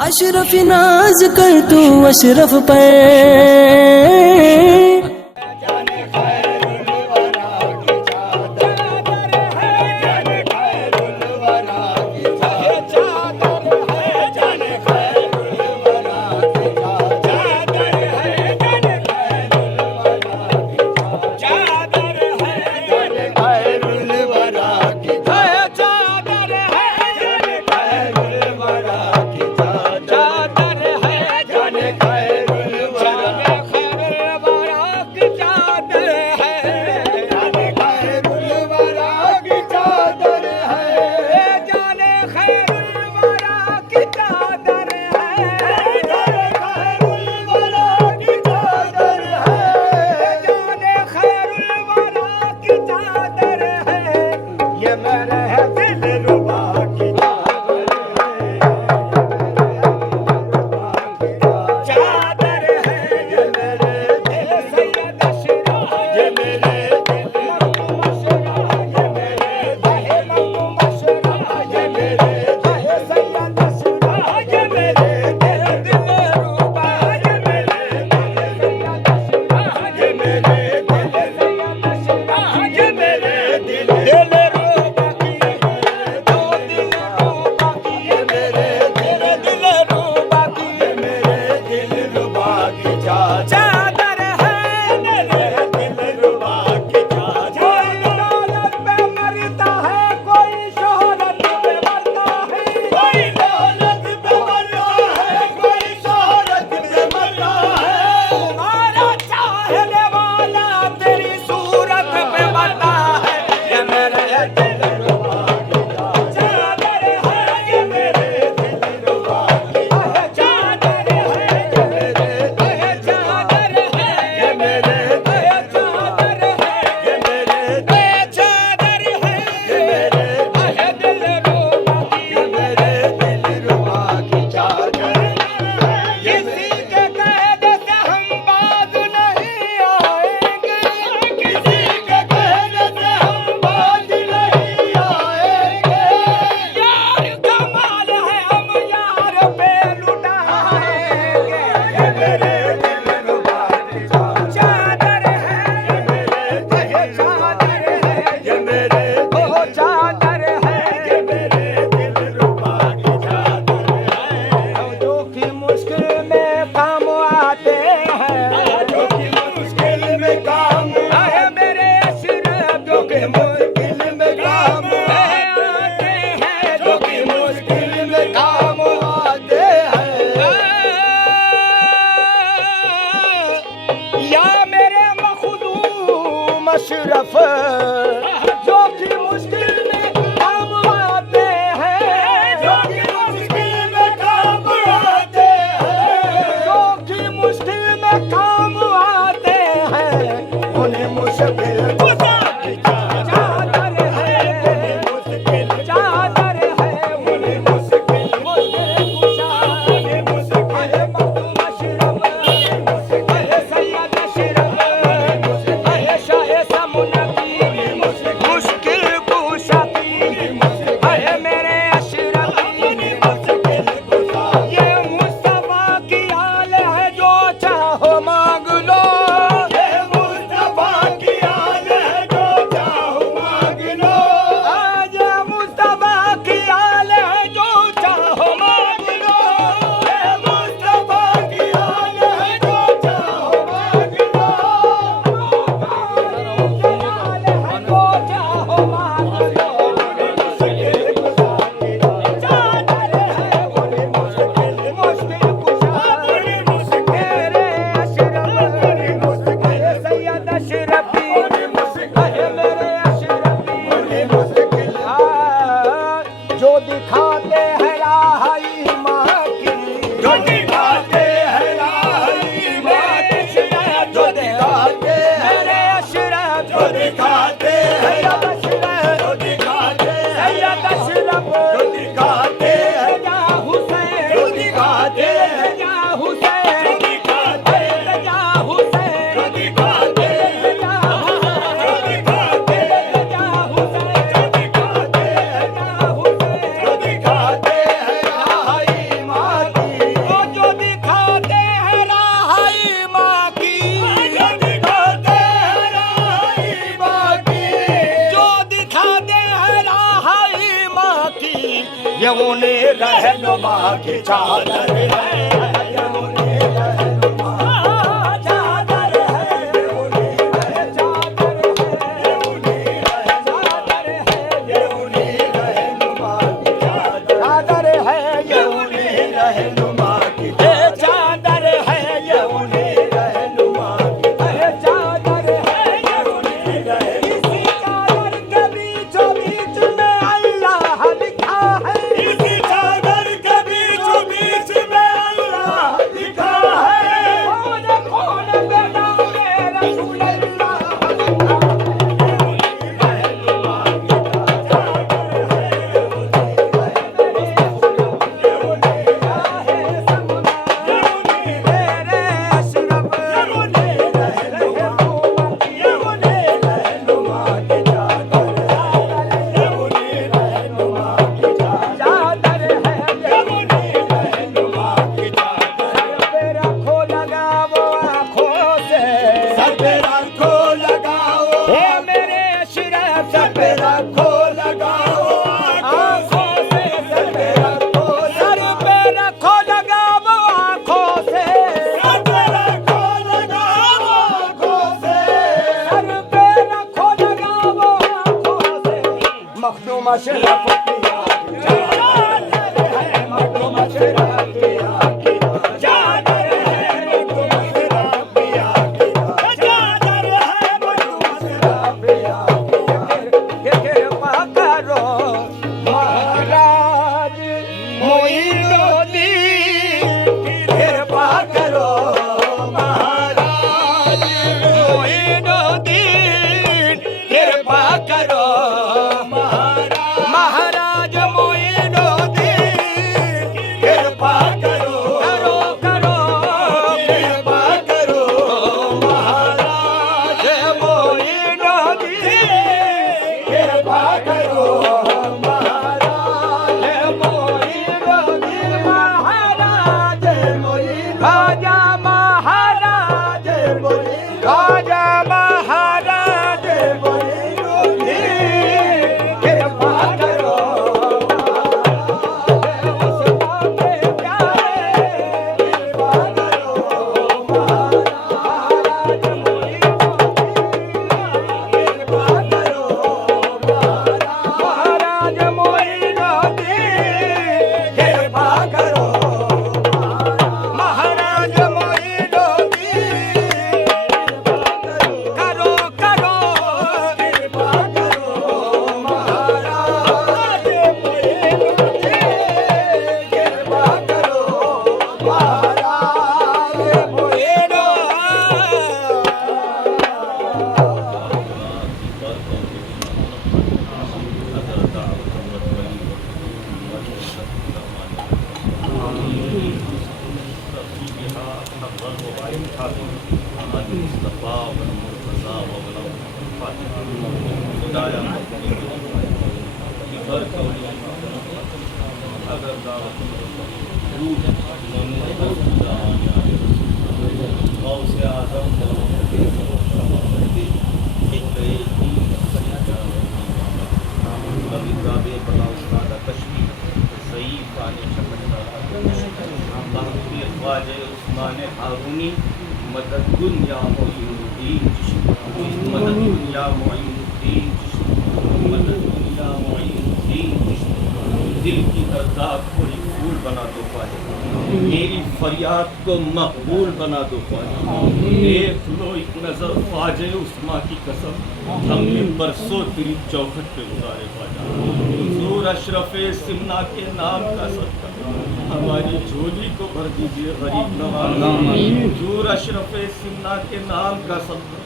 اشرف ناز کر تو اشرف پر یمنی رہنما کی چادر ہے، یمنی رہنما چادر ہے، یمنی چادر ہے، یمنی چادر ہے، یمنی رہنما کی چادر ہے، یمنی رہنما کی چادر ہے، یمنی رہنما کی چادر ہے، یمنی اسی چادر کے بیچوں بیچ میں اللہ لکھا ہے، اسی چادر کے بیچوں بیچ میں اللہ لکھا ہے، کون کون پہ نام رسول اللہ لکھا ہے، یمنی رہنما کی چادر ہے، یمنی مخدوم اشرف کیا ہے، مخدوم اشرف کیا چادر ہے، مخدوم اشرف کیا چادر ہے، مخدوم اشرف کیا کرپا کرو مہاراج معین الدین، کرپا کرو مہاراج معین الدین، کرپا کرو مہاراج معین الدین، کرپا کرو کرو کرپا کرو مہاراج معین الدین، کرپا کرو مہاراج معین الدین، مہاراج معین خواجہ مہاراج معین خواجہ مہاراج معین الدین، کرپا کرو مہاراج معین الدین، کرپا کرو مہاراج معین الدین، کرو کرو کرپا کرو مہاراج معین الدین، کرپا کرو مہاراج معین ہارونی مدد دنیا معین الدین، مدد دنیا معین الدین، مدد دنیا معین الدین، دل کی ارزاق کو ایک پھول بنا دو پائے، میری فریاد کو مقبول بنا دو پائے، دیکھ لو ایک نظر خواجہ عثمان کی قسم، ہم نے برسوں تیری چوکھٹ پہ گزارے خواجہ، حضور اشرف سمنا کے نام کا صدقہ ہماری جھولی کو بھر دیجیے غریب نواز، حضور اشرف سمنا کے نام کا صدقہ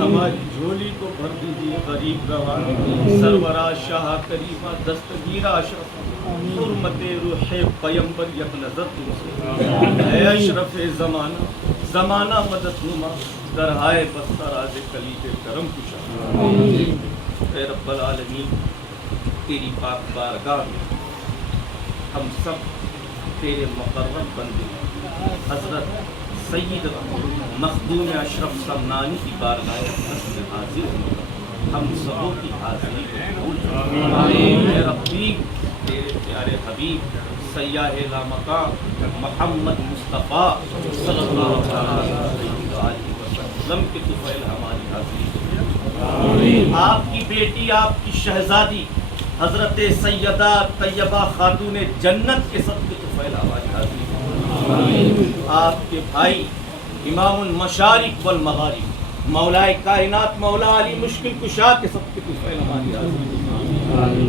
ہماری جھولی کو بھر دیجیے غریب نواز، سرورا شاہ کریمہ دستگیرہ اشرف، حرمت روح پیمبر یک نظر تم سے، اے اشرف زمانہ زمانہ مدد نما، درہائے بستر آز کلید کرم کشا، اے رب العالمین تیری پاک بارگاہ میں ہم سب تیرے مقرب بندے حضرت سید مخدوم اشرف سمنانی کی بارگاہ اقدس میں حاضر ہوں، ہم سبوں کی حاضری کو قبول فرما۔ اے ربی تیرے پیارے حبیب سیاح لامکان محمد مصطفیٰ صلی اللہ علیہ وسلم کے طفیل ہماری حاضری، آپ کی بیٹی آپ کی شہزادی حضرت سیدہ طیبہ خاتون جنت کے صدقے طفیل ہماری حاضری، آپ کے بھائی امام المشارق والمغارب مولائے کائنات مولا علی مشکل کشا کے صدقے طفیل ہماری حاضری۔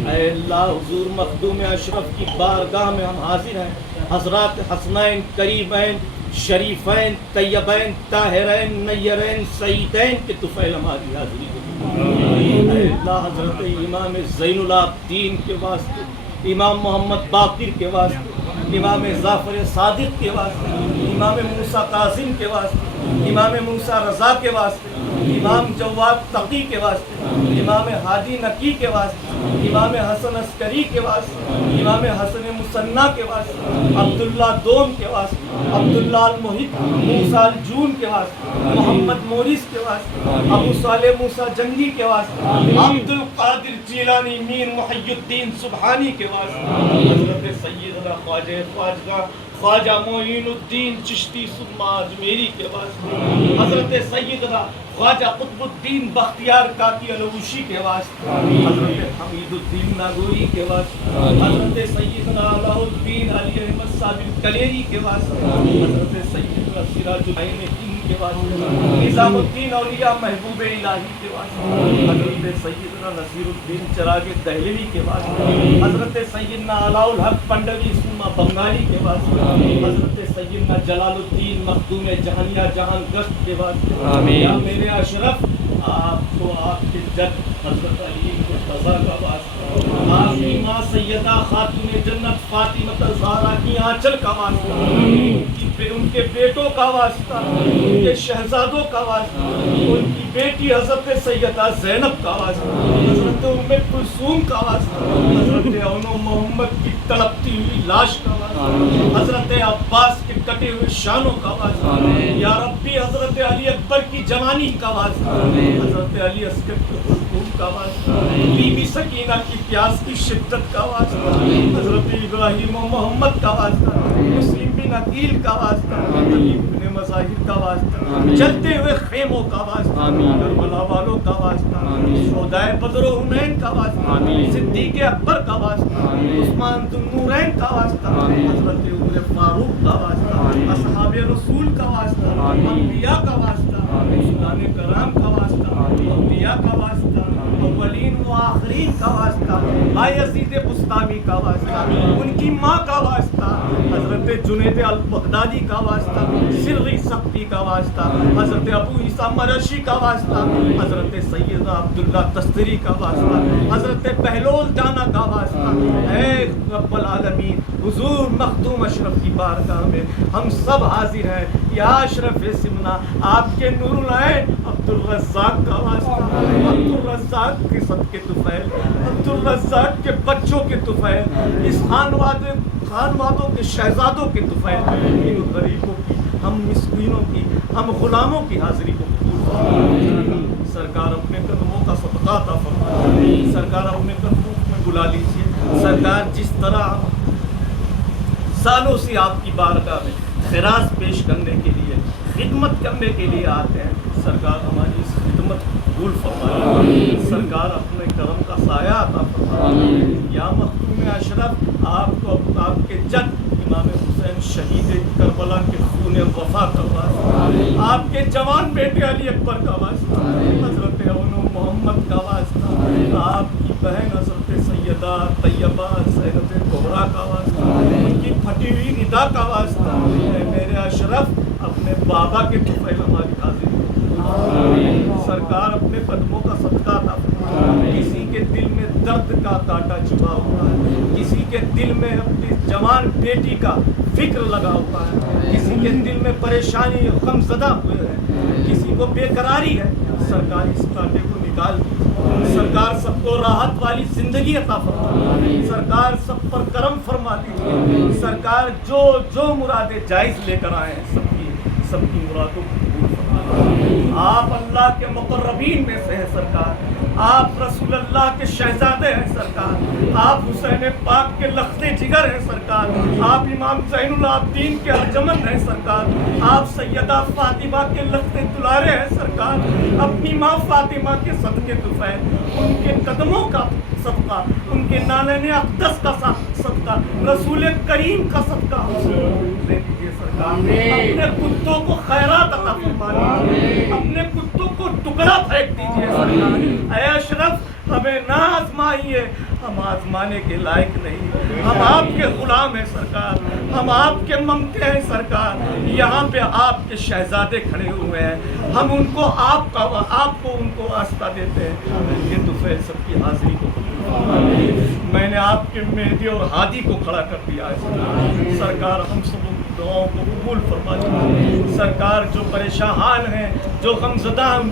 اے اللہ حضور مخدوم اشرف کی بارگاہ میں ہم حاضر ہیں، حضرات حسنین قریبین شریفین طیبین طاہرین نیرین سعیدین کے طفیل ہماری حاضری۔ اے اللہ حضرت امام زین العابدین کے واسطے، امام محمد باقر کے واسطے، امام جعفر صادق کے واسطے، امام موسیٰ کاظم کے واسطے، امام موسیٰ رضا کے واسطے، امام جواد تقی کے واسطے، امام ہادی نقی کے واسطے، امام حسن عسکری کے واسطے، امام حسن مصنع کے واسطے، عبداللہ دوم کے واسطے، عبداللہ المحب موسیٰ الجون کے واسطے، محمد مورس کے واسطے، ابو صالح موسیٰ جنگی کے واسطے، عبد القادر جیلانی میر محی الدین سبحانی کے واسطے، حضرت سیدنا خواجہ معین الدین چشتی سلما اجمیری کے واسطے، حضرت سیدنا خواجہ قطب الدین بختیار کاکی الوشی کے واسطے، حضرت حمید الدین ناگوری کے واسطے، حضرت سیدنا علاء الدین علی احمد صابر کلیری کے واسطے، حضرت سیدنا سراج العین دین کے واسطے، نظام الدین اولیاء محبوب الہی کے واسطے، حضرت سیدنا نصیر الدین چراغ دہلوی کے واسطے، حضرت سیدنا علاء الحق پنڈوی سلما بنگالی کے واسطے، حضرت سیدنا جلال الدین مخدوم جہانیہ جہان گشت کے واسطے، یا میرے اشرف آپ کو آپ کے جد حضرت علی مرتضیٰ کا واسطہ، آپ کی ماں سیدہ خاتون جنت فاطمہ الزہرا کی آنچل کا واسطہ، ان کے بیٹوں کا واسطہ، ان کے شہزادوں کا واسطہ، ان کی بیٹی حضرت سیدہ زینب کا واسطہ، حضرت ام کلثوم کا واسطہ، حضرت اونو محمد کی تڑپتی ہوئی لاش کا واسطہ، حضرت عباس کے کٹے ہوئے شانوں کا واسطہ، یا ربی حضرت علی اکبر کی جوانی کا واسطہ، حضرت علی اصغر کے حکم کا واسطہ، بی بی سکینہ کی پیاس کی شدت کا واسطہ، حضرت ابراہیم و محمد کا واسطہ، مسلم بن عقیل کا واسطہ، حبیب بن مظاہر کا واسطہ، چلتے ہوئے خیموں کا واسطہ، کربلا والوں کا واسطہ، شہدائے بدر و حنین کا واسطہ، صدیق اکبر کا واسطہ، عثمان ذو النورین کا واسطہ، حضرت عمر فاروق کا واسطہ، اصحاب رسول کا واسطہ، انبیاء کا واسطہ، رسولان کرام کا واسطہ، انبیاء کا واسطہ، اولین و آخرین کا واسطہ، بایزید بستامی کا واسطہ، ان کی ماں کا واسطہ، حضرت جنید البغدادی کا واسطہ، سری سختی کا واسطہ، حضرت ابو عیسیٰ مرشی کا واسطہ، حضرت سیدنا عبداللہ تستری کا واسطہ، حضرت بہلول جانا کا واسطہ، اے رب العالمین حضور مخدوم اشرف کی بارگاہ میں ہم سب حاضر ہیں، یا اشرف سمنا آپ کے نور العین عبدالرزاق کا واسطہ، عبدالرزاق کے صدقے طفیل، عبدالرزاق کے بچوں کے طفیل، اس خانوادوں کے شہزادوں کے طفیل، ان غریبوں کی، ہم مسکینوں کی، ہم غلاموں کی حاضری کو قبول فرمائے۔ سرکار اپنے قدموں کا صدقہ عطا فرمائے، سرکار اپنے قدموں میں بلا لیجیے۔ سرکار جس طرح سالوں سے آپ کی بارگاہ میں خراج پیش کرنے کے لیے، خدمت کرنے کے لیے آتے ہیں، سرکار ہماری اس خدمت کو قبول فرمائے، سرکار اپنے کرم کا سایہ عطا فرمائے۔ یا مخدوم اشرف آپ کو آپ کے جد امام حسین شہید کربلا کے خون وفا کا واسطہ، آپ کے جوان بیٹے علی اکبر کا واسطہ، حضرت اونو محمد کا واسطہ، آپ کی بہن حضرت سیدہ طیبہ زینب کبریٰ کا واسطہ، ان کی پھٹی ہوئی ندا کا واسطہ، میرے اشرف اپنے بابا کے طفیل ہماری حاضری سرکار اپنے قدموں کا صدقہ عطا فرمائے۔ کسی کے دل میں درد کا کانٹا چبھا ہوا ہے، کسی کے دل میں اپنی جوان بیٹی کا فکر لگا ہوا ہے، کسی کے دل میں پریشانی غم زدہ ہوئے ہیں، کسی کو بے قراری ہے، سرکار اس کانٹے کو نکال دیجیے، سرکار سب کو راحت والی زندگی عطا فرمائے، سرکار سب پر کرم فرما دیجیے، سرکار جو مرادیں جائز لے کر آئے ہیں سب کی مرادوں کو قبول فرمائے۔ آپ اللہ کے مقربین میں سے ہیں سرکار، آپ رسول اللہ کے شہزادے ہیں سرکار، آپ حسین پاک کے لخت جگر ہیں سرکار، آپ امام زین العابدین کے ارجمند ہیں سرکار، آپ سیدہ فاطمہ کے لخت دلارے ہیں سرکار، اپنی ماں فاطمہ کے صدقے طفیل، ان کے قدموں کا صدقہ، ان کے نانین اقدس کا صدقہ، رسول کریم کا صدقہ لے لیجیے سرکار، اپنے کتوں کو خیرات عطا فرما دیجیے، اپنے کتوں کو ٹکڑا پھینک دیجیے سرکار۔ اے اشرف ہمیں نہ آزمائیے، ہم آزمانے کے لائق نہیں، ہم آپ کے غلام ہیں سرکار، ہم آپ کے ممتے ہیں سرکار، یہاں پہ آپ کے شہزادے کھڑے ہوئے ہیں، ہم ان کو آپ کو ان کو واسطہ دیتے ہیں، یہ طفیل سب کی حاضری کو میں نے آپ کے مہدی اور ہادی کو کھڑا کر دیا ہے سرکار، ہم سب کی دعاؤں کو قبول فرما دیجیے سرکار، جو پریشان حال ہیں، جو غم زدہ ہیں، ان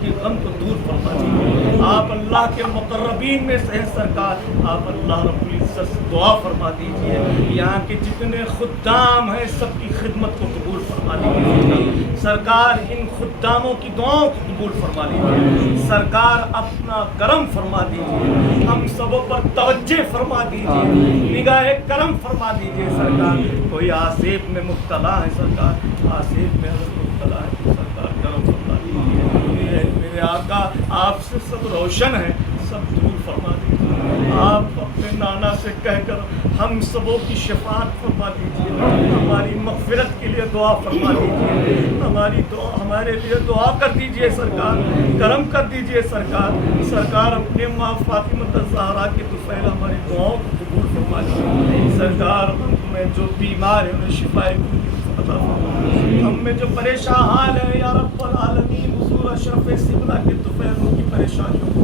کی غم کو دور فرما دیجیے، آپ اللہ کے مقربین میں سے ہیں سرکار، آپ اللہ رب العزت سے دعا فرما دیجیے، یہاں کے جتنے خدام ہیں سب کی خدمت کو قبول فرما دیجیے سرکار، ان خداموں کی دعاؤں کو قبول فرما دیجیے سرکار، اپنا کرم فرما دیجیے، ہم سبوں پر توجہ فرما دیجیے، نگاہ کرم فرما دیجیے سرکار، کوئی آصیب میں مبتلا ہے سرکار، آصیب میں مبتلا ہے تو سرکار کرم فرما دیجیے، میرے آقا آپ سے سب روشن ہیں، سب دور فرما دیجیے، آپ اپنے نانا سے کہہ کر ہم سبوں کی شفاعت فرما دیجیے، ہماری مغفرت کے لیے دعا فرما دیجیے، ہمارے لیے دعا کر دیجیے سرکار، کرم کر دیجیے سرکار، اپنے ماں فاطمہ الزہرا کے طفیل ہماری دعاؤں کو قبول فرما دیجیے سرکار، ہم میں جو بیمار ہیں انہیں شفا عطا فرمائیے، ہم میں جو پریشان حال ہے یا رب العالمین حضور اشرف سمنہ کے طفیل ان کی پریشانیوں کو،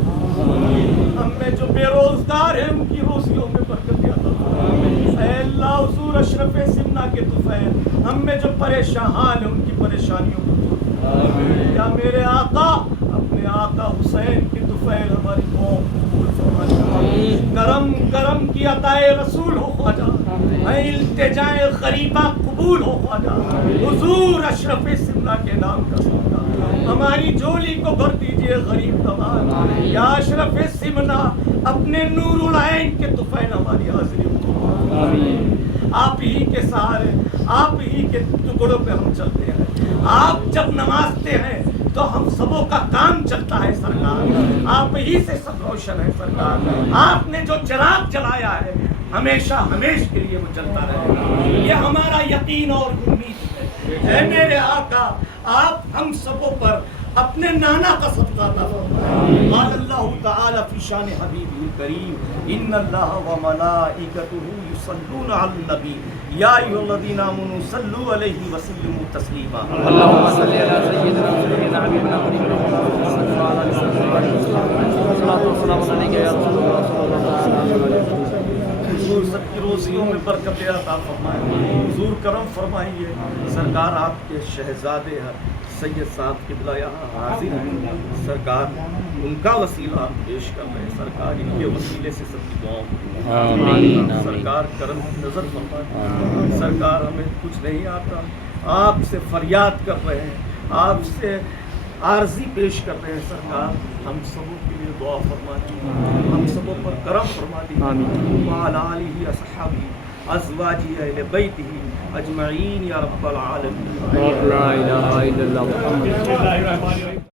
ہم میں جو بے روزگار ہیں ان کی روزیوں میں برکت عطا فرمائیے، اے اللہ حضور اشرف سمنہ کے طفیل ہم میں جو پریشان حال ہیں ان کی پریشانیوں کو دور فرمائیے، یا میرے آقا اپنے آقا حسین کے طفیل ہماری دعاؤں کو قبول فرمائیے، کرم کی عطائے رسول ہو خواجہ، اے التجائے غریبہ قبول ہو خواجہ، حضور اشرف سمنہ کے نام کا صدقہ ہماری جھولی کو بھر دیجئے غریب نواز، یا اشرف سمنہ اپنے نور العین کے طفیل ہماری حاضری کو، آپ ہی کے سہارے، آپ ہی کے ٹکڑوں پہ ہم چلتے ہیں، آپ جب نوازتے ہیں تو ہم سبوں کا کام چلتا ہے سرکار، آپ ہی سے سب روشن ہے سرکار، آپ نے جو چراغ جلایا ہے ہمیشہ ہمیش کے لیے وہ چلتا رہے گا، یہ ہمارا یقین اور امید ہے، اے میرے آقا آپ ہم سبوں پر اپنے نانا کا صدقہ عطا فرمائیں، قال اللہ تعالی فی شان حبیبہ الکریم ان اللہ وملائکتہ یصلون علی النبی یا ایھا الذین آمنوا صلوا علیہ وسلموا تسلیما، اللهم صل على سيدنا سيدنا حبيبنا محمد صلى الله عليه وسلم، الصلاة والسلام عليك يا رسول الله صلى الله عليه وسلم، حضور سب کی روزیوں میں برکت عطا فرمائے، حضور کرم فرمائیے سرکار، آپ کے شہزادے سید صاحب قبلہ یہاں حاضر ہیں سرکار، ان کا وسیلہ آپ پیش کر رہے ہیں سرکار، ان کے وسیلے سے سب کی دعاؤں سرکار کرم کی نظر فرمائے سرکار، ہمیں کچھ نہیں آتا، آپ سے فریاد کر رہے ہیں، آپ سے عارضی پیش کر رہے ہیں سرکار، ہم سبوں کے لیے دعا فرما دیجیے، ہم سبوں پر کرم فرما دیجیے، وعلی آلہ اصحابہ ازواجہ اہل بیتہ اجمعین یا رب العالمین، لا الہ الا اللہ محمد۔ بسم اللہ الرحمن الرحیم۔